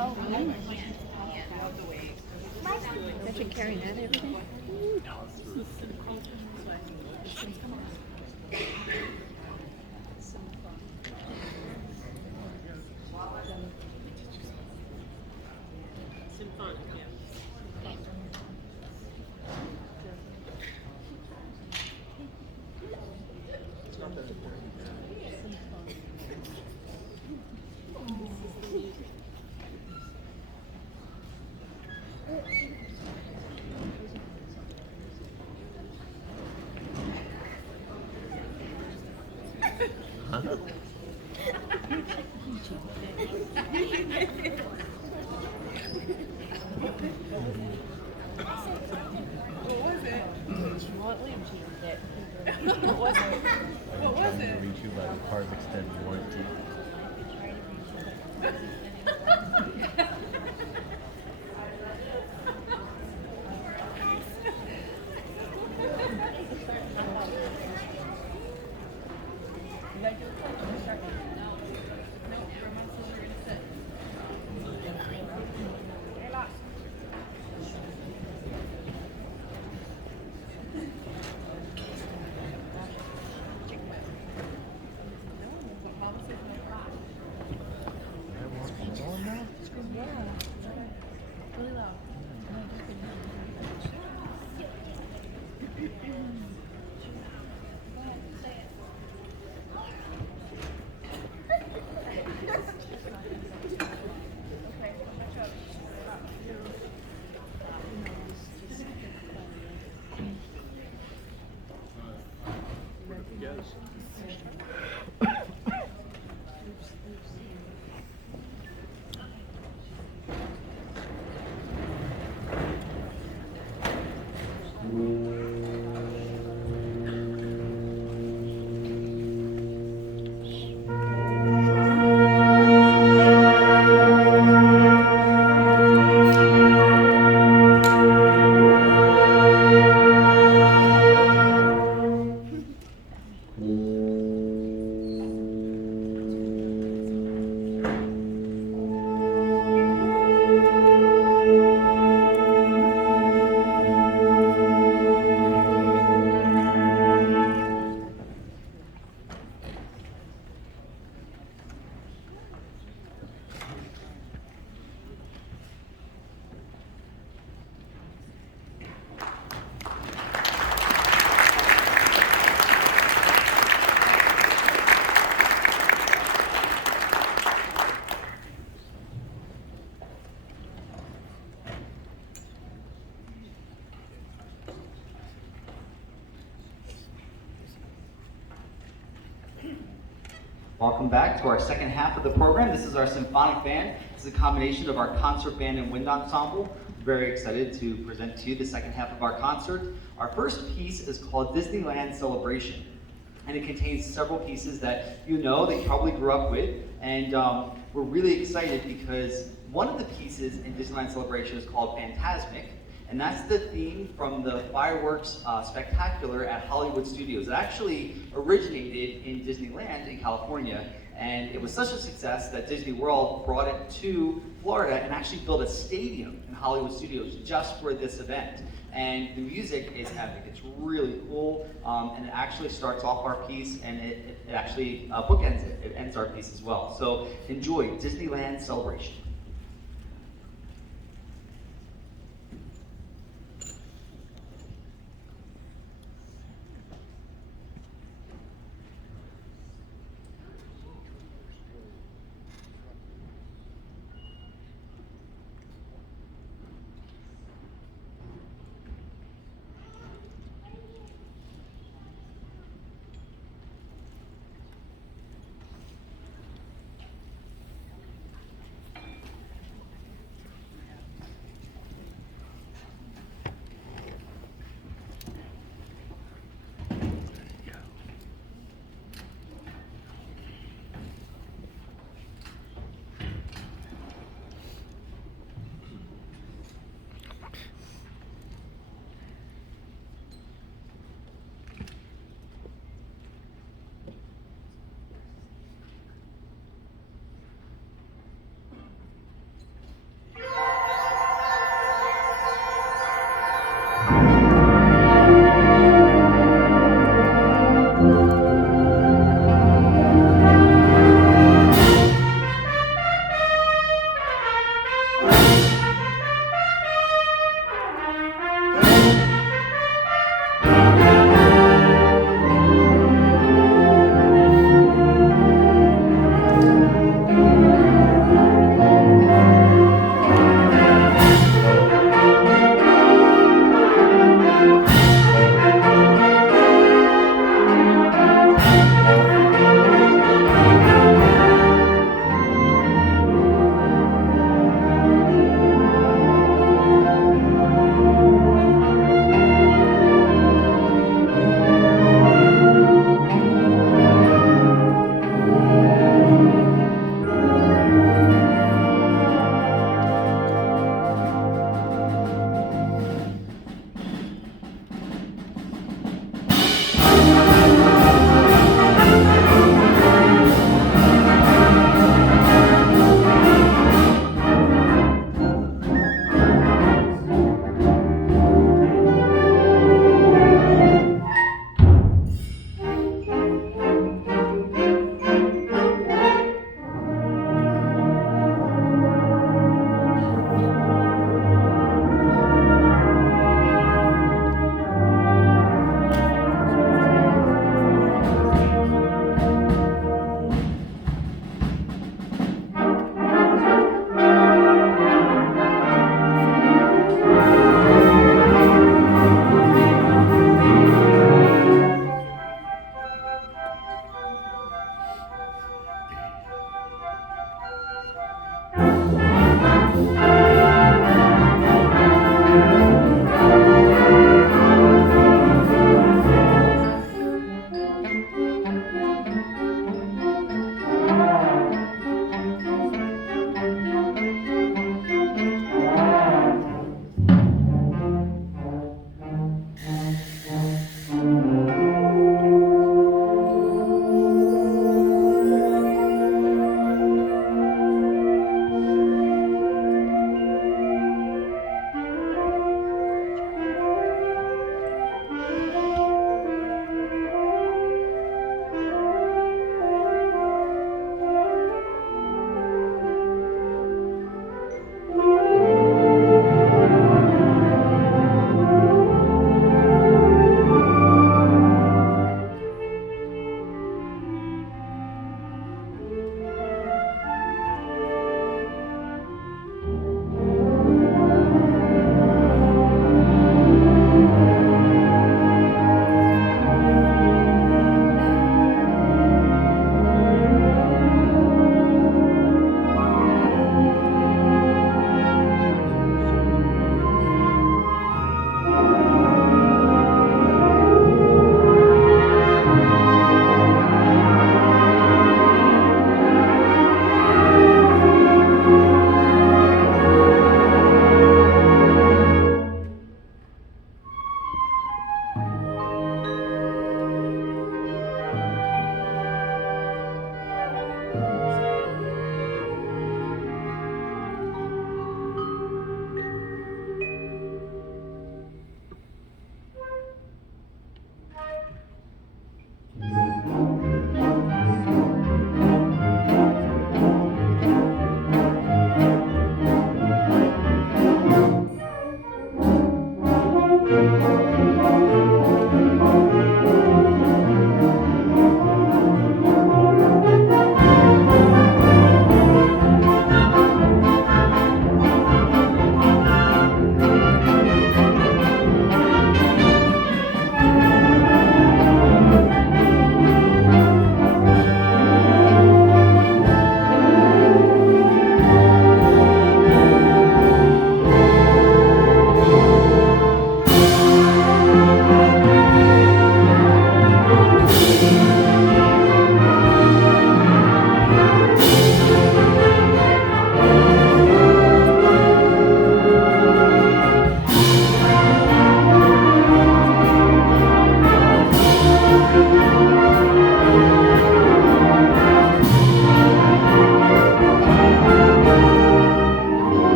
Oh, really? Imagine carrying that every day. Symphonic, yeah. It's not that important. What was it? What William cheated that. What was it? What was Trying to it? reach you about the card extended warranty. Really loud. Yes. Welcome back to our second half of the program. This is our symphonic band. This is a combination of our concert band and wind ensemble. Very excited to present to you the second half of our concert. Our first piece is called Disneyland Celebration, and it contains several pieces that you know, that you probably grew up with, and we're really excited because one of the pieces in Disneyland Celebration is called Phantasmic, and that's the theme from the fireworks spectacular at Hollywood Studios. It actually originated in Disneyland in California, and it was such a success that Disney World brought it to Florida and actually built a stadium in Hollywood Studios just for this event. And the music is epic. It's really cool, and it actually starts off our piece, and it actually bookends it. It ends our piece as well. So enjoy Disneyland Celebration.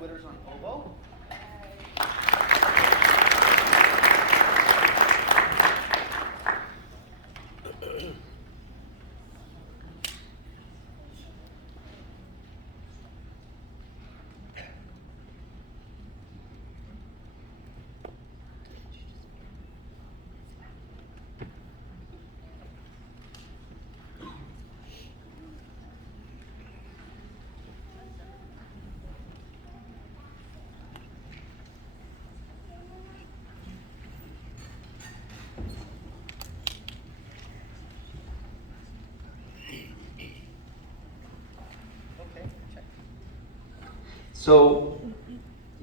Witters on oboe. Okay, check. So,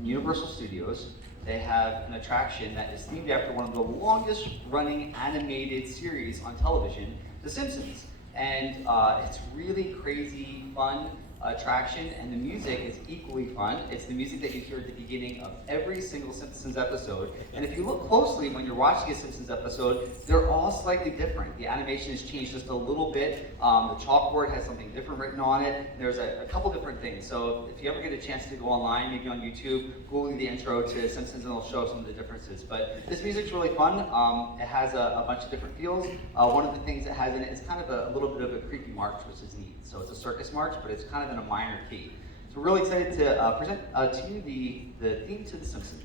Universal Studios, they have an attraction that is themed after one of the longest running animated series on television, The Simpsons. And it's really crazy, fun attraction, and the music is equally fun. It's the music that you hear at the beginning of every single Simpsons episode. And if you look closely when you're watching a Simpsons episode, they're all slightly different. The animation has changed just a little bit. The chalkboard has something different written on it. There's a couple different things. So if you ever get a chance to go online, maybe on YouTube, Google the intro to Simpsons and it'll show some of the differences. But this music's really fun. It has a bunch of different feels. One of the things it has in it is kind of a little bit of a creepy march, which is neat. So it's a circus march, but it's kind of in a minor key. So we're really excited to present to you the theme to The Simpsons.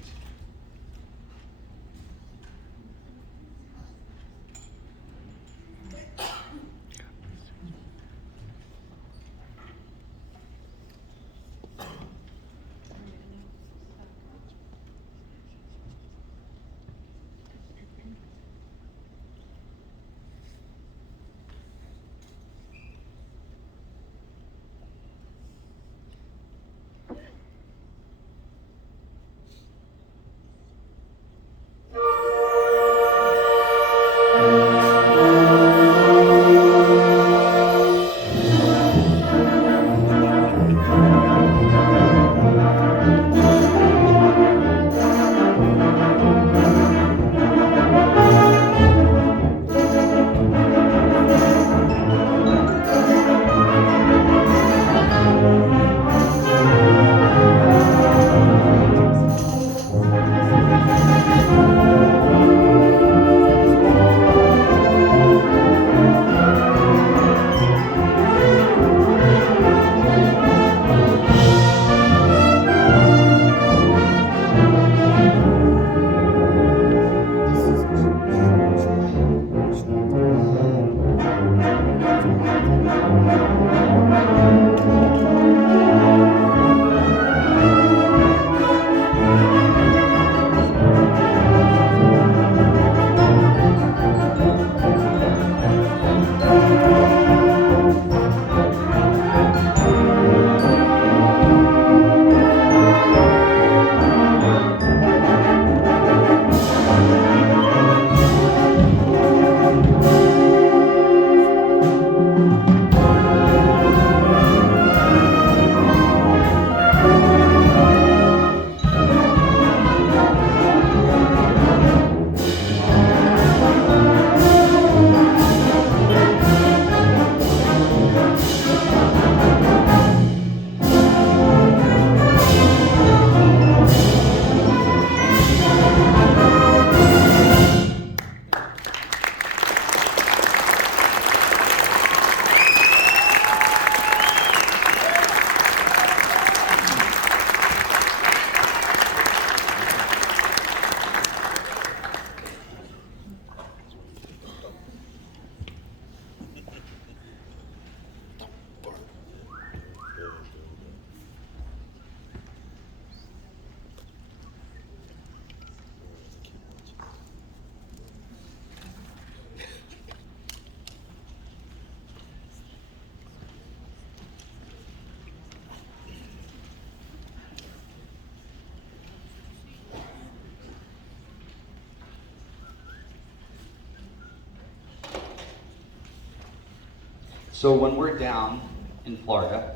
So when we're down in Florida,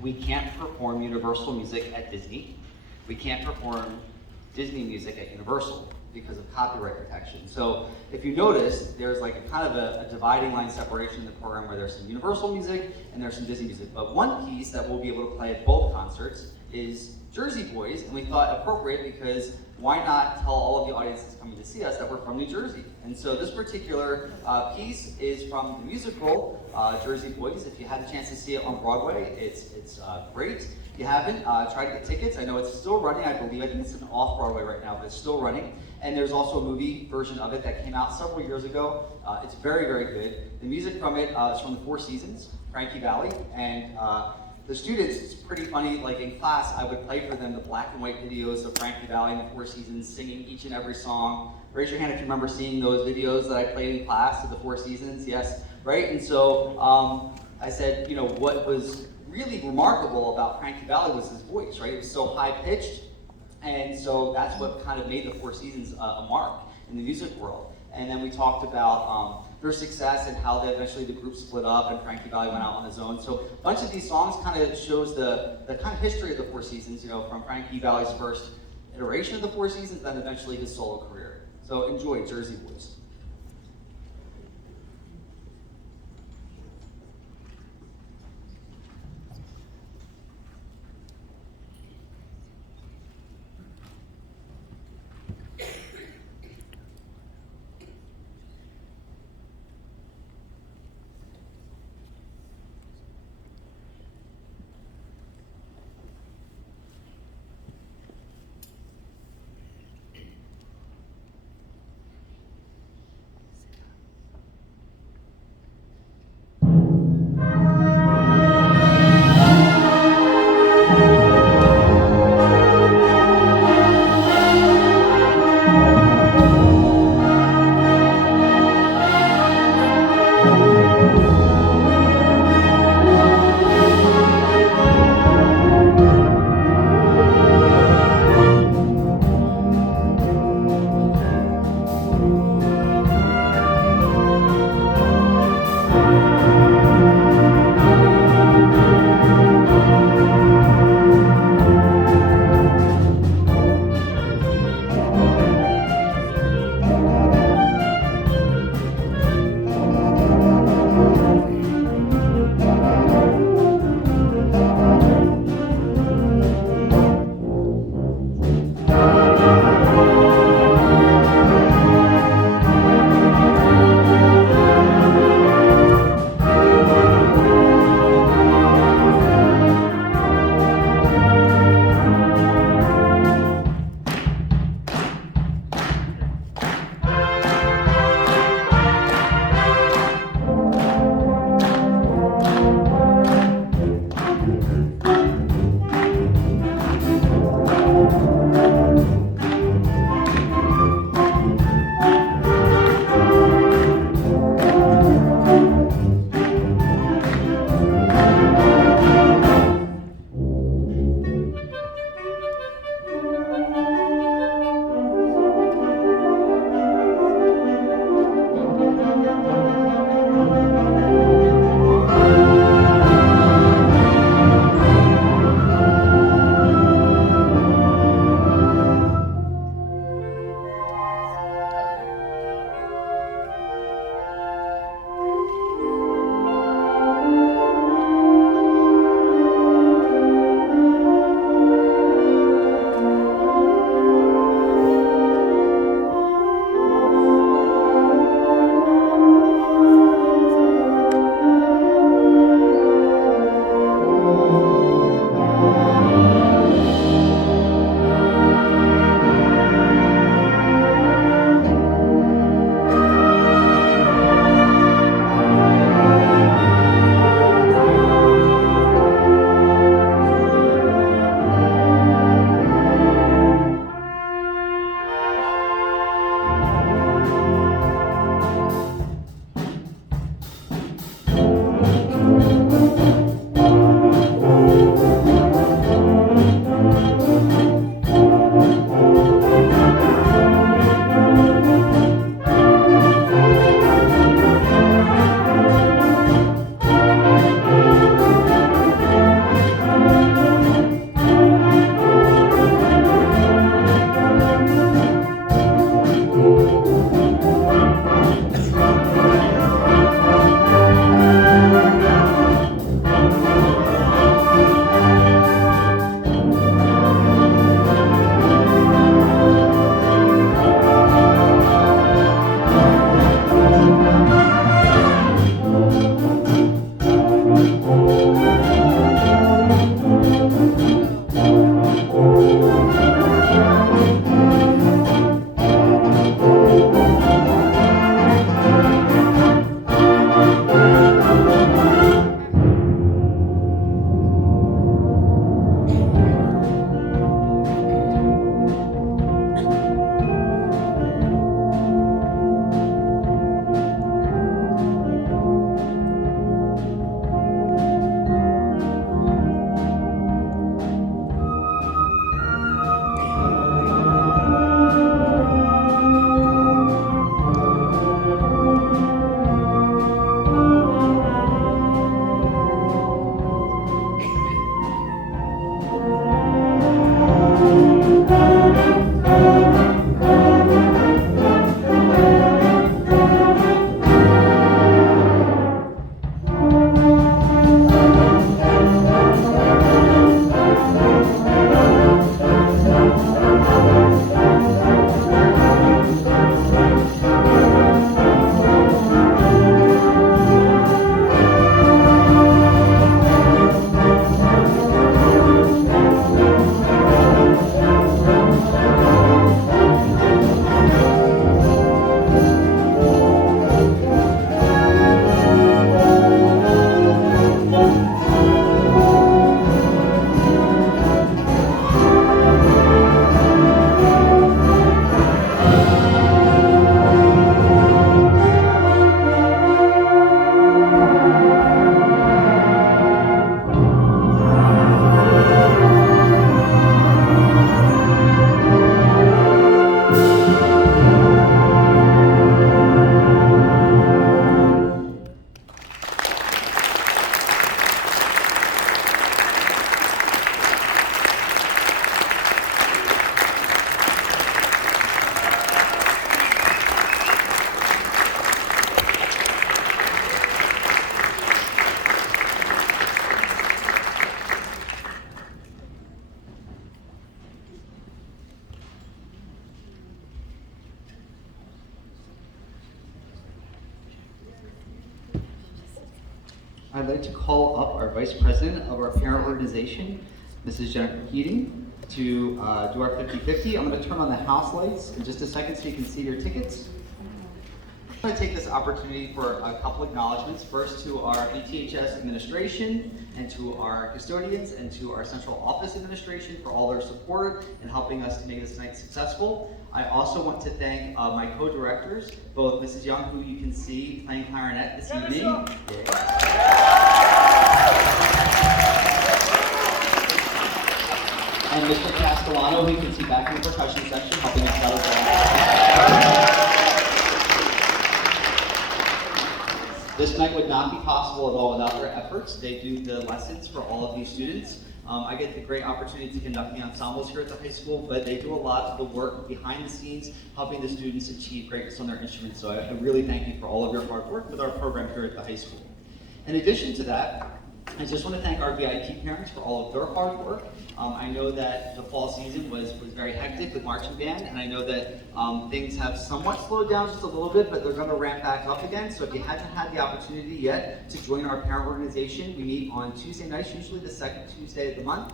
we can't perform Universal music at Disney. We can't perform Disney music at Universal because of copyright protection. So if you notice, there's like a kind of a dividing line separation in the program where there's some Universal music and there's some Disney music. But one piece that we'll be able to play at both concerts is Jersey Boys, and we thought appropriate because why not tell all of the audience that's coming to see us that we're from New Jersey? And so this particular piece is from the musical Jersey Boys. If you had a chance to see it on Broadway, it's great. If you haven't, try to get tickets. I know it's still running, I believe. I think it's an off-Broadway right now, but it's still running. And there's also a movie version of it that came out several years ago. It's very, very good. The music from it is from the Four Seasons, Frankie Valli, and the students, it's pretty funny, like in class, I would play for them the black and white videos of Frankie Valli and the Four Seasons singing each and every song. Raise your hand if you remember seeing those videos that I played in class of the Four Seasons, yes, right? And so I said, you know, what was really remarkable about Frankie Valli was his voice, right? It was so high-pitched, and so that's what kind of made the Four Seasons a mark in the music world. And then we talked about their success and how eventually the group split up and Frankie Valli went out on his own. So a bunch of these songs kind of shows the kind of history of the Four Seasons, you know, from Frankie Valli's first iteration of the Four Seasons, then eventually his solo career. So enjoy Jersey Boys. I'd like to call up our Vice President of our parent organization, Mrs. Jennifer Keating, to do our 50-50. I'm going to turn on the house lights in just a second so you can see your tickets. I'm going to take this opportunity for a couple acknowledgments. First to our ETHS administration and to our custodians and to our central office administration for all their support in helping us to make this night successful. I also want to thank my co-directors, both Mrs. Young, who you can see playing clarinet this evening. And Mr. Castellano, who you can see back in the percussion section, helping us out as well. This night would not be possible at all without their efforts. They do the lessons for all of these students. I get the great opportunity to conduct the ensembles here at the high school, but they do a lot of the work behind the scenes, helping the students achieve greatness on their instruments. So I really thank you for all of your hard work with our program here at the high school. In addition to that, I just want to thank our VIP parents for all of their hard work. I know that the fall season was very hectic with marching band, and I know that things have somewhat slowed down just a little bit, but they're going to ramp back up again. So if you haven't had the opportunity yet to join our parent organization, we meet on Tuesday nights, usually the second Tuesday of the month.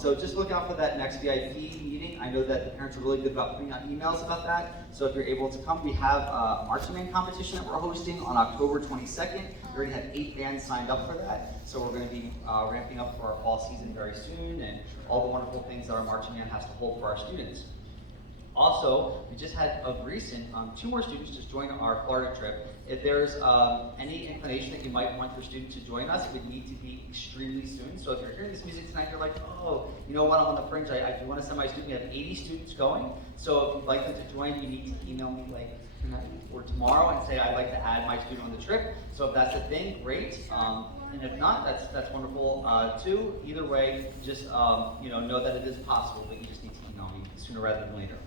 So just look out for that next VIP meeting. I know that the parents are really good about putting out emails about that. So if you're able to come, we have a marching band competition that we're hosting on October 22nd. We already have 8 bands signed up for that. So we're going to be ramping up for our fall season very soon and all the wonderful things that our marching band has to hold for our students. Also, we just had of recent 2 more students just join our Florida trip. If there's any inclination that you might want your student to join us, it would need to be extremely soon. So if you're hearing this music tonight, you're like, oh, you know what, I'm on the fringe, I do want to send my student. We have 80 students going. So if you'd like them to join, you need to email me like tonight or tomorrow and say, I'd like to add my student on the trip. So if that's a thing, great. And if not, that's wonderful too. Either way, just know that it is possible, but you just need to email me sooner rather than later.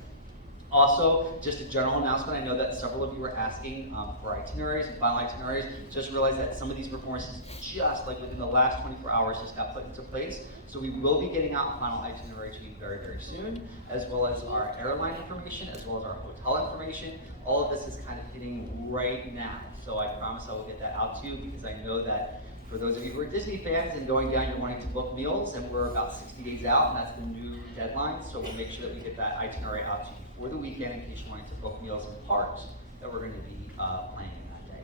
Also, just a general announcement, I know that several of you were asking for itineraries and final itineraries. Just realized that some of these performances just like within the last 24 hours just got put into place. So we will be getting out a final itinerary to you very, very soon, as well as our airline information, as well as our hotel information. All of this is kind of hitting right now. So I promise I will get that out to you because I know that for those of you who are Disney fans and going down, you're wanting to book meals, and we're about 60 days out, and that's the new deadline. So we'll make sure that we get that itinerary out to you for the weekend in case you're wanting to book meals and parks that we're going to be planning that day.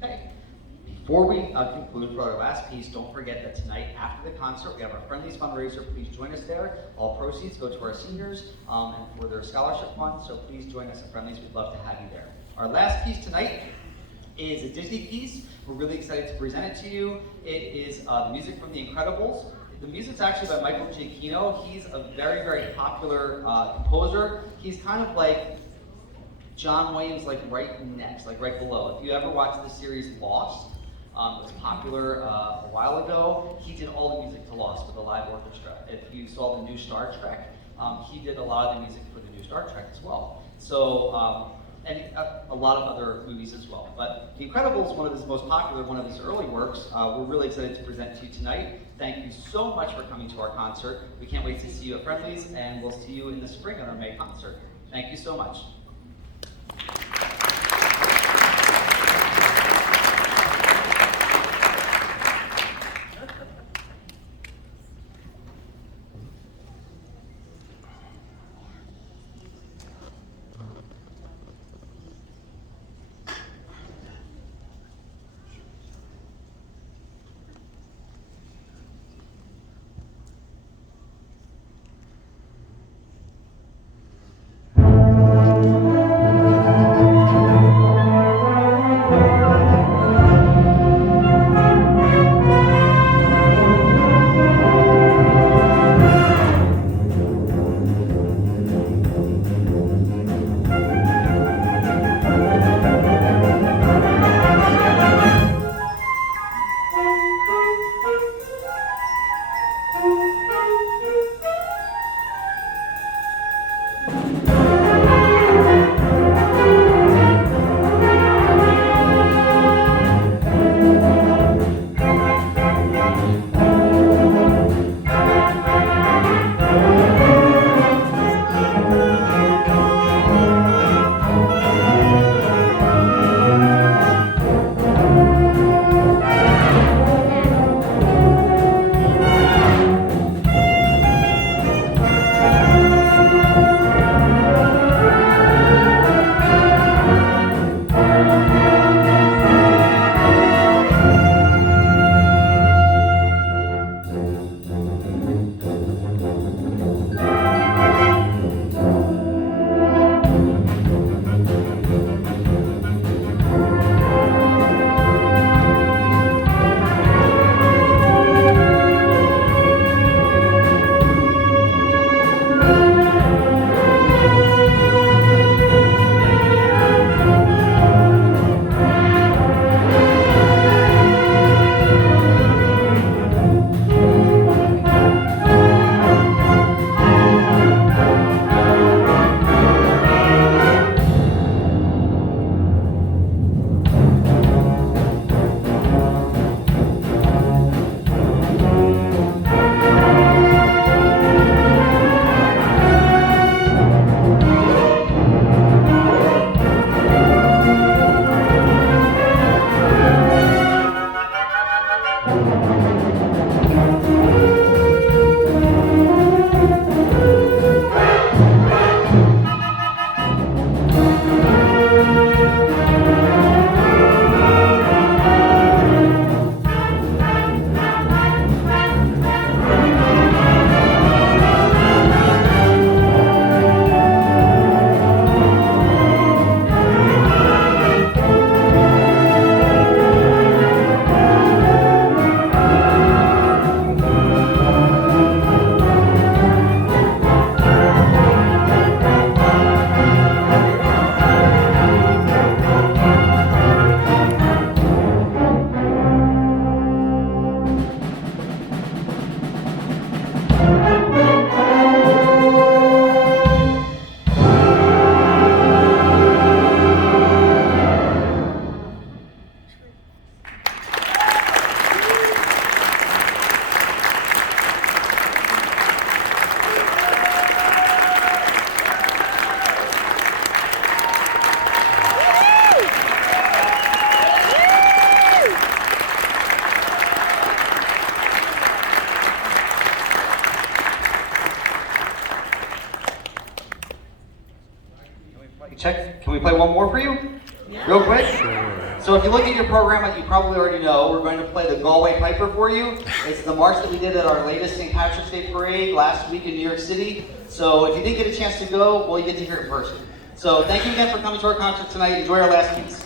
Okay. Before we conclude for our last piece, don't forget that tonight after the concert, we have our Friendlies fundraiser. Please join us there. All proceeds go to our seniors and for their scholarship fund, so please join us at Friendlies. We'd love to have you there. Our last piece tonight is a Disney piece. We're really excited to present it to you. It is music from The Incredibles. The music's actually by Michael Giacchino. He's a very, very popular composer. He's kind of like John Williams, like right next, like right below. If you ever watched the series Lost, it was popular a while ago. He did all the music to Lost with a live orchestra. If you saw the new Star Trek, he did a lot of the music for the new Star Trek as well. So, and a lot of other movies as well. But The Incredibles, one of his most popular, one of his early works, we're really excited to present to you tonight. Thank you so much for coming to our concert. We can't wait to see you at Friendlies, and we'll see you in the spring at our May concert. Thank you so much. Real quick? Sure. So if you look at your program, you probably already know, we're going to play the Galway Piper for you. It's the march that we did at our latest St. Patrick's Day parade last week in New York City. So if you didn't get a chance to go, well, you get to hear it in person. So thank you again for coming to our concert tonight. Enjoy our last piece.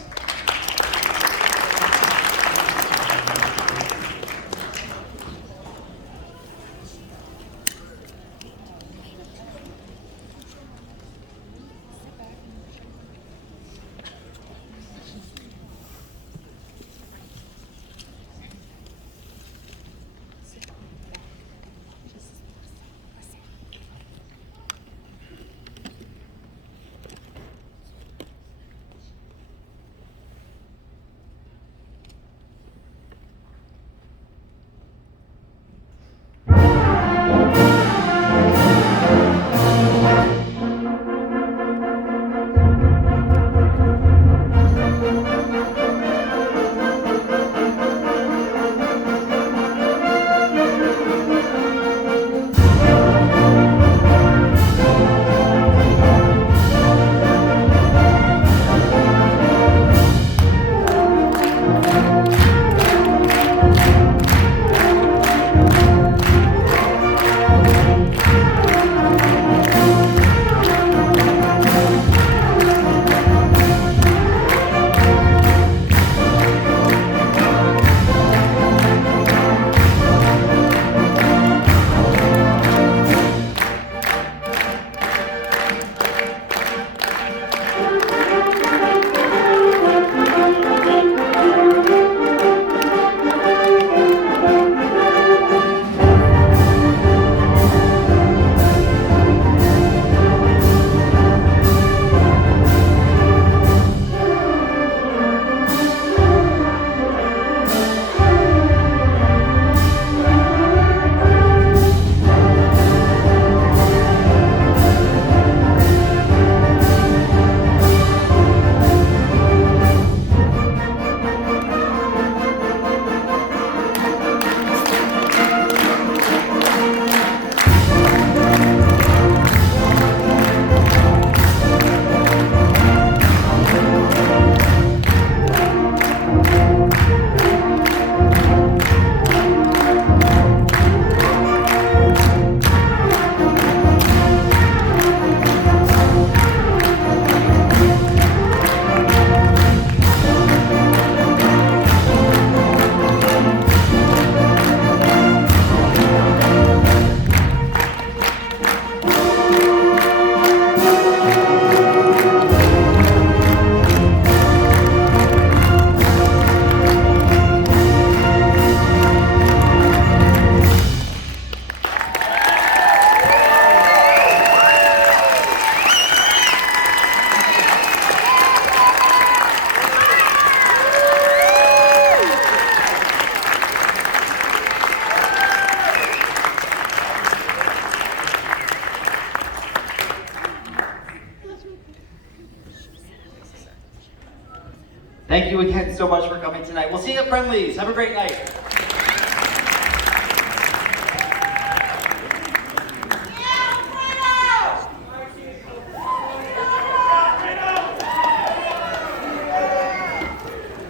Thank you again so much for coming tonight. We'll see you at Friendly's. Have a great night.